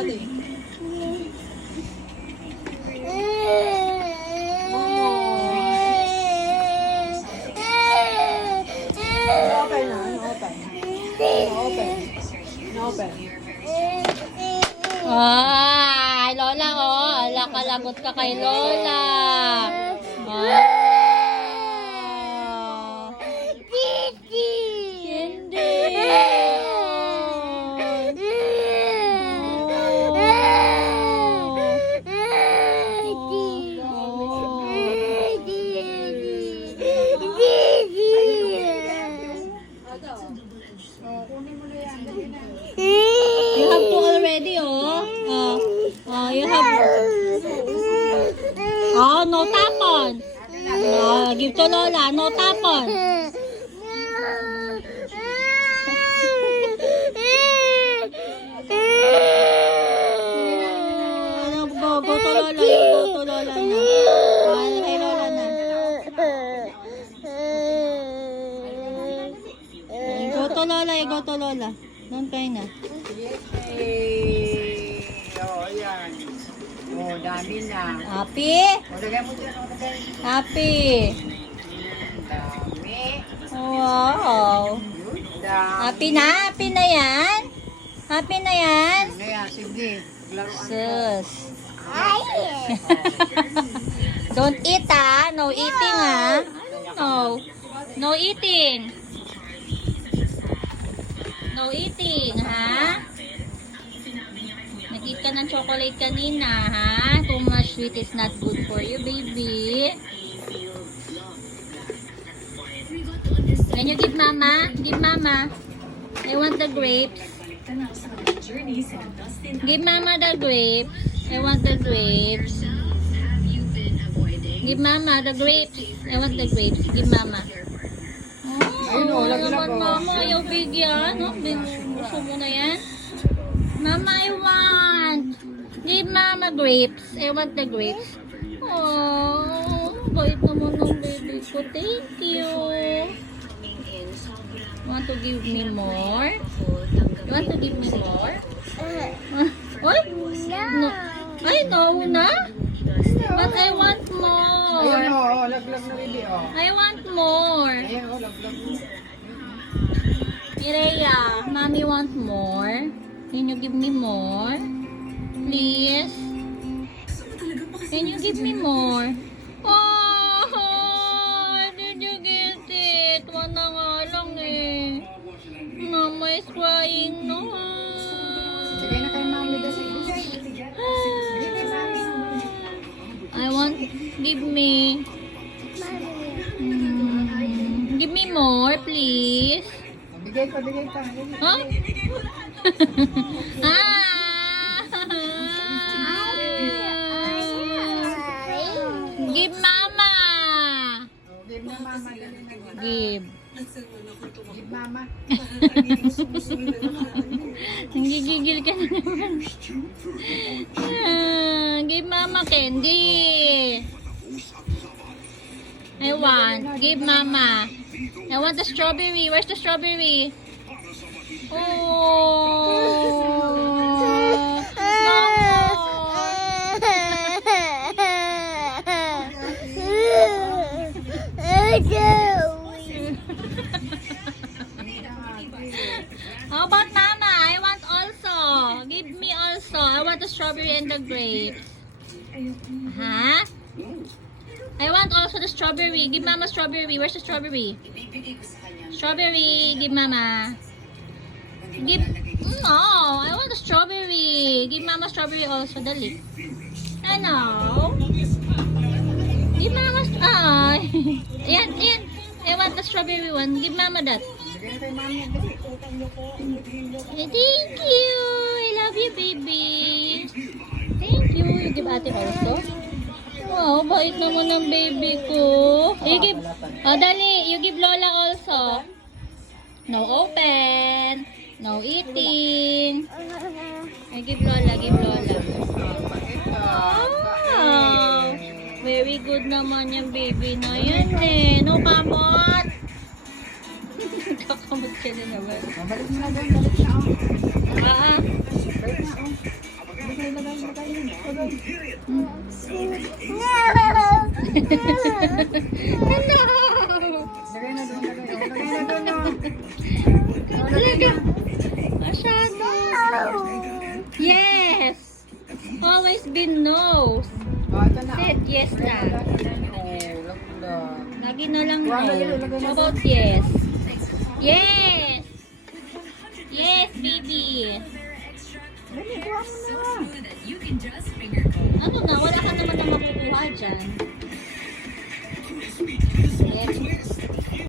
ate. Open na, open. Open. Open. Ay, Lola, oh. Ala, kalagot ka kay Lola. Ah. Hindi. You have to already, oh. You have. Oh, no tapon. Give to Lola. No tapon. Go to Lola. Go to Lola na. Kay Lola na. Go to Lola. Go to Lola. Doon kayo na. Oh, ayan. Oh, dami na. Happy? O, lagay mo dyan. Happy. Dami. Wow. Dami. Happy na? Happy na yan? Happy na yan? Ano yan? Sige. Laruan. Sus. Don't eat, ah. No eating, ah. No. No eating. No eating, ha? Nag-eat ka ng chocolate kanina, ha? Too much sweet is not good for you, baby. Can you give mama? Give mama. I want the grapes. Give mama the grapes. I want the grapes. Give mama the grapes. I want the grapes. Give mama. Oh, naman mama. Ayaw bigyan. No? Gusto mo na yan? Mama, I want. Give mama grapes. I want the grapes. Oh, bait naman ng baby ko. Thank you. Want to give me more? You want to give me more? What? No. Ay, no na? But I want more. Ayan o, laglag na baby o. I want more. Ayan o, laglag mo. Mireya, mommy want more. Can you give me more? Please? Can you give me more? Oh, did you get it? One na nga lang eh. Mama is crying, no? Sige na kay mami daw sa I want, give me. Give me more, please. Bigay pa, bigay pa. Huh? Give mama. Give na mama. Give. Give mama. Nanggigigil ka na naman. Give mama candy. I want. Give mama. I want the strawberry. Where's the strawberry? Oh. No How about mama? I want also. Give me also. I want the strawberry and the grapes. Huh? I want also the strawberry. Give mama strawberry. Where's the strawberry? Strawberry. Give mama. Give. No. I want the strawberry. Give mama strawberry also. Dali. Ano? Give mama. Ay. Ayan, ayan. I want the strawberry one. Give mama that. Thank you. I love you, baby. Thank you. You give ate also. Wow, bait naman ng baby ko. You give, oh dali, you give Lola also. No open. No eating. I give Lola, give Lola. Wow. Very good naman yung baby na yan eh. No kamot. Kakamot ka na naman. Balik mo na doon, balik na o. Ah. Balik na o. Hello! Lagay na doon, lagay na doon, no. Talaga. Masyado. Yes! Always been no. Oh, ito na. Said yes lang. Oh, lagla. Lagi na lang no. Wala, lagay na How doon. about yes? Yes!